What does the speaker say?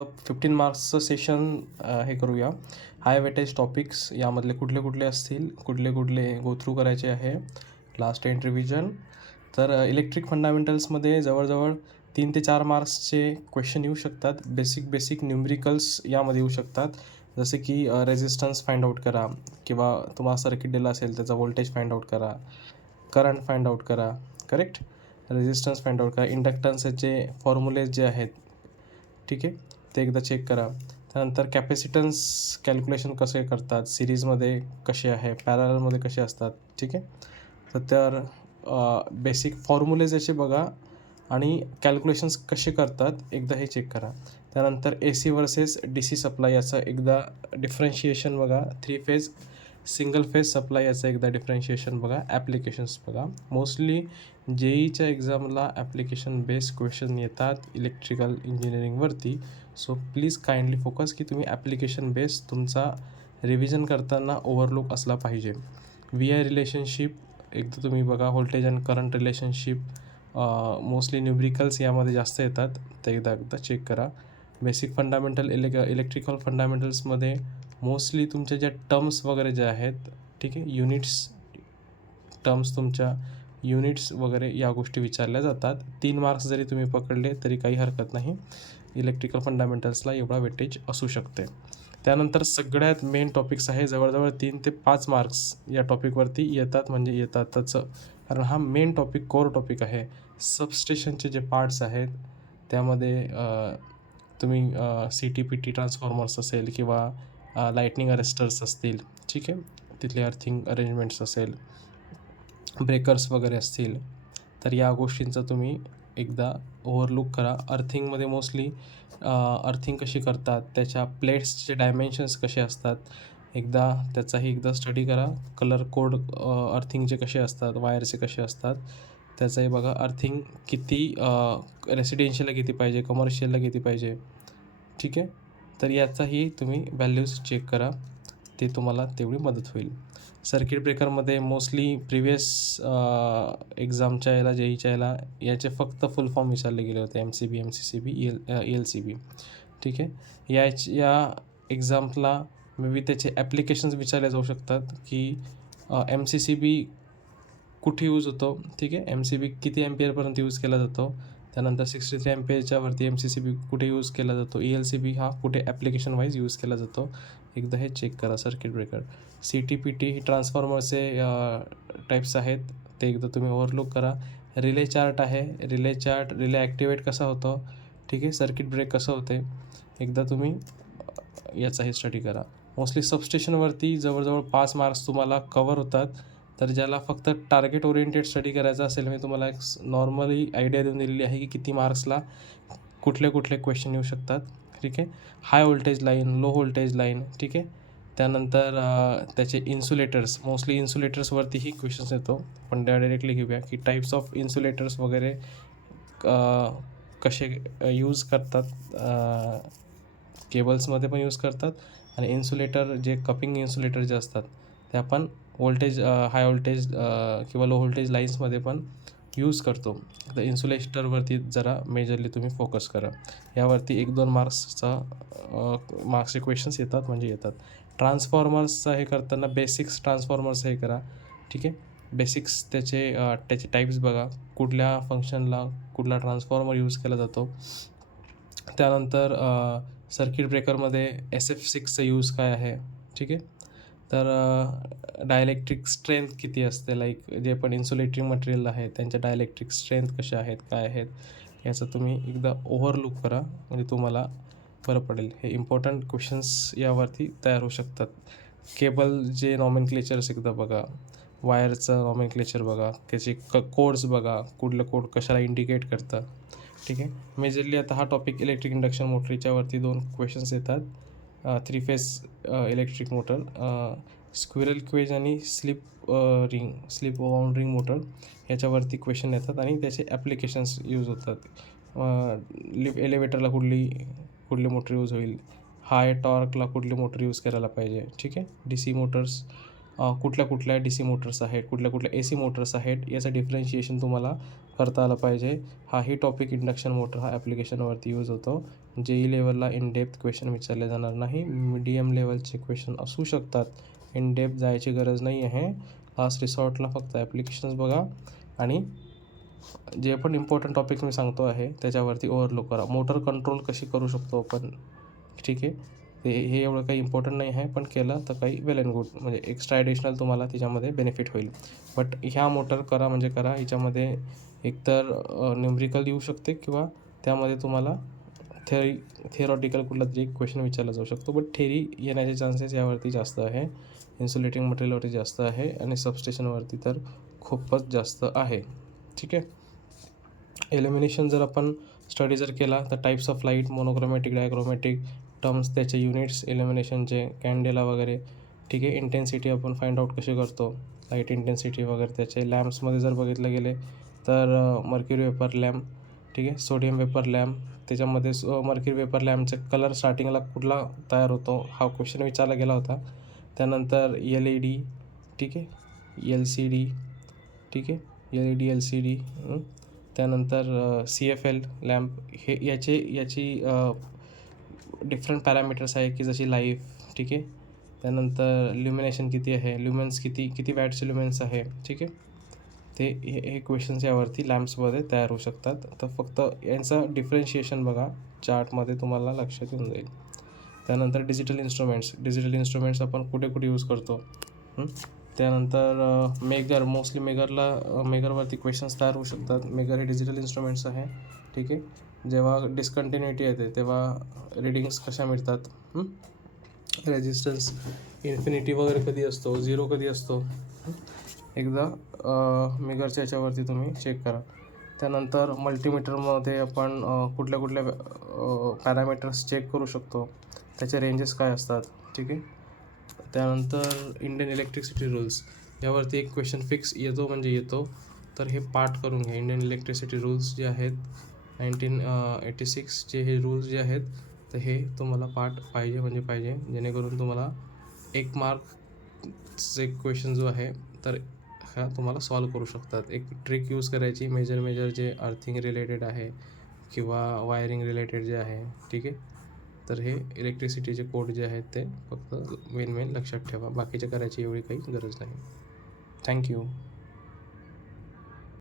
15 मार्क्सचं session हे करूया. हाय weightage topics यामधले कुठले कुठले असतील, कुठले कुठले गो थ्रू करायचे आहे, लास्ट एंड रिव्हिजन. तर इलेक्ट्रिक फंडामेंटल्समध्ये जवळजवळ 3 ते 4 मार्क्सचे क्वेश्चन येऊ शकतात. बेसिक न्यूमरिकल्स यामध्ये येऊ शकतात. जसे की रेझिस्टन्स फाइंड आउट करा, किंवा तुम्हाला सर्किट दिला असेल त्याचा व्होल्टेज फाइंड आउट करा, करंट फाइंड आउट करा. करेक्ट. रेझिस्टन्स फाइंड आउट करा, इंडक्टन्सचे फॉर्म्युलेज जे आहेत, ठीक आहे, ते एकदा चेक करा. त्यानंतर कॅपॅसिटन्स कॅल्क्युलेशन कसे करतात, सिरीजमध्ये कसे आहे, पॅरललमध्ये कसे असतात, ठीक आहे. तर बेसिक फॉर्म्युलेज याचे बघा आणि कॅल्क्युलेशन्स कसे करतात एकदा हे चेक करा. त्यानंतर AC वर्सेस DC सप्लाय याचं एकदा डिफरन्शिएशन बघा. 3 फेज सिंगल फेज सप्लाय याचं एकदा डिफरन्शिएशन बघा. ॲप्लिकेशन्स बघा. मोस्टली JEEच्या एक्झामला ॲप्लिकेशन बेस्ड क्वेश्चन येतात इलेक्ट्रिकल इंजिनिअरिंगवरती. सो प्लीज काइंडली फोकस की तुम्ही ॲप्लिकेशन बेस्ड तुमचा रिव्हिजन करताना ओव्हरलुक असला पाहिजे. VI रिलेशनशिप एकदा तुम्ही बघा. Voltage and current relationship mostly numericals यामध्ये जास्त येतात, ते एकदा चेक करा. बेसिक फंडामेंटल इलेक्ट्रिकल फंडामेंटल्समध्ये मोस्टली तुमच्या ज्या टर्म्स वगैरे ज्या आहेत, ठीक आहे, युनिट्स वगैरे या गोष्टी विचारल्या जातात. 3 मार्क्स जरी तुम्ही पकडले तरी काही हरकत नाही. इलेक्ट्रिकल फंडामेंटल्सला एवढा वेटेज असू शकते. त्यानंतर सगळ्यात मेन टॉपिक्स आहे, जवळजवळ 3 ते 5 मार्क्स या टॉपिकवरती येतात, म्हणजे येतातच, कारण हा मेन टॉपिक कोर टॉपिक आहे. सबस्टेशनचे जे पार्ट्स आहेत त्यामध्ये तुम्ही CTPT ट्रान्सफॉर्मर्स असेल किंवा लाईटनिंग अरेस्टर्स असतील, ठीक आहे, तिथले अर्थिंग अरेंजमेंट्स असेल, ब्रेकर्स वगैरे असतील, तर या गोष्टींचा तुम्ही एकदा ओव्हरलुक करा. अर्थिंगमध्ये मोस्टली अर्थिंग कशी करतात, त्याच्या प्लेट्सचे डायमेन्शन्स कसे असतात, त्याचाही एकदा स्टडी करा. कलर कोड अर्थिंगचे कसे असतात, वायरचे कसे असतात, त्याचाही बघा. अर्थिंग किती रेसिडेन्शियलला किती पाहिजे, कमर्शियलला किती पाहिजे, ठीक आहे. तर याचाही तुम्ही व्हॅल्यूज चेक करा, ते तुम्हाला तेवढी मदत होईल. सर्किट ब्रेकरमध्ये मोस्टली प्रिव्हियस एक्झामच्या याला JEEच्या याचे फक्त फुल फॉर्म विचारले गेले होते. MCB, MCCB, ELCB, ठीक आहे. या एक्झाम्पला मे बी त्याचे ॲप्लिकेशन्स विचारले जाऊ शकतात की MCCB कुठे यूज होतो, ठीक आहे, MCB किती ॲम्पियरपर्यंत यूज केला जातो, त्यानंतर 63 ॲम्पियरच्या वरती MCCB कुठे यूज केला जातो, ELCB हा कुठे ॲप्लिकेशन वाईज यूज केला जातो, एकदा हे चेक करा. सर्किट ब्रेकर, CTPT ही ट्रान्सफॉर्मरचे टाईप्स आहेत, ते एकदा तुम्ही ओव्हरलुक करा. रिले चार्ट आहे, रिले ॲक्टिवेट कसा होतो, ठीक आहे, सर्किट ब्रेक कसं होते, एकदा तुम्ही याचाही स्टडी करा. मोस्टली सबस्टेशनवरती जवळजवळ 5 मार्क्स तुम्हाला कवर होतात. तर ज्याला फक्त टार्गेट ओरिएंटेड स्टडी करायचा असेल, मी तुम्हाला एक नॉर्मली आयडिया देऊन दिलेली आहे की किती मार्क्सला कुठले कुठले क्वेश्चन येऊ शकतात, ठीक आहे. High voltage line, low voltage line, ठीक आहे. त्यानंतर त्याचे इन्सुलेटर्स, मोस्टली इन्सुलेटर्सवरतीही क्वेश्चन्स येतो. पण डायरेक्टली घेऊया की टाईप्स ऑफ इन्सुलेटर्स वगैरे कसे यूज करतात, केबल्समध्ये पण यूज करतात, आणि इन्सुलेटर जे कपिंग इन्सुलेटर जे असतात ते आपण हाय व्होल्टेज किंवा लो व्होल्टेज लाईन्समध्ये पण यूज करतो. तर इन्सुलेटरवरती जरा मेजरली तुम्ही फोकस करा. यावरती 1-2 मार्क्सचे क्वेश्चन्स येतात, म्हणजे येतात. ट्रान्सफॉर्मर्सचा हे करताना बेसिक्स ट्रान्सफॉर्मर्स हे करा, ठीक आहे. बेसिक्स त्याचे टाईप्स बघा, कुठल्या फंक्शनला कुठला ट्रान्सफॉर्मर यूज केला जातो. त्यानंतर सर्किट ब्रेकरमध्ये SF6चं यूज काय आहे, ठीक आहे. तर डायलेक्ट्रिक स्ट्रेंथ किती असते, लाईक जे पण इन्सुलेटिंग मटेरियल आहे त्यांच्या डायलेक्ट्रिक स्ट्रेंथ कशा आहेत, काय आहेत, याचं तुम्ही एकदा ओव्हरलुक करा, म्हणजे तुम्हाला बरं पडेल. हे इम्पॉर्टंट क्वेश्चन्स यावरती तयार होऊ शकतात. केबल जे नॉमेनक्लेचर्स एकदा बघा, वायरचं नॉमेनक्लेचर बघा, त्याचे कोड्स बघा, कुठलं कोड कशाला इंडिकेट करतं, ठीक आहे. मेजरली आता हा टॉपिक इलेक्ट्रिक इंडक्शन मोटरच्यावरती 2 क्वेश्चन्स येतात. 3 phase electric motor, squirrel cage आणि स्लिप वाऊंड रिंग मोटर याच्यावरती क्वेश्चन येतात, आणि त्याचे ॲप्लिकेशन्स यूज होतात. एलिव्हेटरला कुठली मोटर यूज होईल, हाय टॉर्कला कुठली मोटर यूज करायला पाहिजे, ठीक आहे. DC मोटर्स, कुठल्या DC मोटर्स आहेत, कुठल्या AC मोटर्स आहेत, याचं डिफरन्शिएशन तुम्हाला करता आलं पाहिजे. हाही टॉपिक इंडक्शन मोटर हा ॲप्लिकेशनवरती यूज होतो. JEE लेवलला इन डेप्थ क्वेश्चन विचारले जाणार नाही. मीडियम लेवलचे क्वेश्चन असू शकतात, इन डेप्थ जायची गरज नाही आहे. लास्ट रिसॉर्टला फक्त ॲप्लिकेशन्स बघा आणि जे पण इम्पॉर्टंट टॉपिक मी सांगतो आहे त्याच्यावरती ओव्हरलुक करा. मोटर कंट्रोल कशी करू शकतो आपण, ठीक आहे. हे एवढं काही इम्पॉर्टंट नाही आहे, पण केलं तर काही वेल अँड गुड, म्हणजे एक्स्ट्रा ॲडिशनल तुम्हाला त्याच्यामध्ये बेनिफिट होईल. बट ह्या मोटर करा म्हणजे करा, ह्याच्यामध्ये एकतर न्यूमरिकल येऊ शकते किंवा त्यामध्ये तुम्हाला थिअरॉटिकल कुठला तरी एक क्वेश्चन विचारला जाऊ शकतो. बट थेरी येण्याचे चान्सेस यावरती जास्त आहे, इन्सुलेटिंग मटेरियलवरती जास्त आहे आणि सबस्टेशनवरती तर खूपच जास्त आहे, ठीक आहे. एलिमिनेशन जर आपण स्टडी जर केला तर types of light, monochromatic, dichromatic, terms, त्याचे युनिट्स एलिमिनेशनचे, कॅन्डेला वगैरे, ठीक आहे. इंटेन्सिटी आपण फाइंड आउट कशी करतो, लाईट इंटेन्सिटी वगैरे त्याचे. लॅम्प्समध्ये जर बघितलं गेले तर मर्क्युरी वेपर लॅम्प, ठीक आहे, सोडियम वेपर लॅम्प, त्याच्यामध्ये मर्क्युरी वेपर लॅम्पचे कलर स्टार्टिंगला कुठला तयार होतो हा क्वेश्चन विचारला गेला होता. त्यानंतर LED, ठीक आहे, LCD, ठीक आहे, LED LCD, त्यानंतर CFL लॅम्प, हे याची डिफरंट पॅरामीटर्स आहे की जशी लाईफ, ठीक आहे. त्यानंतर ल्युमिनेशन किती आहे, ल्युमेन्स किती वॅटचे ल्युमेन्स आहे, ठीक आहे. ते हे क्वेश्चन्स यावरती लॅम्प्समध्ये तयार होऊ शकतात. तर फक्त यांचं डिफरन्शिएशन बघा चार्टमध्ये, तुम्हाला लक्षात येऊन जाईल. त्यानंतर डिजिटल इन्स्ट्रुमेंट्स आपण कुठे कुठे यूज करतो. त्यानंतर मेगर, मोस्टली मेगरवरती क्वेश्चन्स तयार होऊ शकतात. मेगर हे डिजिटल इन्स्ट्रुमेंट्स आहे, ठीक आहे. जेव्हा डिस्कंटिन्युटी येते तेव्हा रिडिंग्स कशा मिळतात, रेजिस्टन्स इन्फिनिटी वगैरे कधी असतो, 0 कधी असतो, एकदा मेगरच्या याच्यावरती तुम्ही चेक करा. त्यानंतर मल्टीमीटरमध्ये आपण कुठल्या पॅरामीटर्स चेक करू शकतो, त्याचे रेंजेस काय असतात, ठीक आहे. त्यानंतर इंडियन इलेक्ट्रिसिटी रूल्स यावरती एक क्वेश्चन फिक्स येतो म्हणजे येतो, तर हे पाठ करून घ्या. इंडियन इलेक्ट्रिसिटी रूल्स जे आहेत 1986चे हे रूल्स जे आहेत, तर हे तुम्हाला पाठ पाहिजे म्हणजे पाहिजे, जेणेकरून तुम्हाला 1 मार्कचे क्वेश्चन जो आहे तर हा तुम्हाला सॉल्व करू शकतात. एक ट्रिक यूज करायची, मेजर जे अर्थिंग रिलेटेड आहे किंवा वायरिंग रिलेटेड जे आहे, ठीक आहे. तर हे इलेक्ट्रिसिटीचे कोड जे आहेत ते फक्त मेन लक्षात ठेवा, बाकीचे करायची एवढी काही गरज नाही. थँक्यू.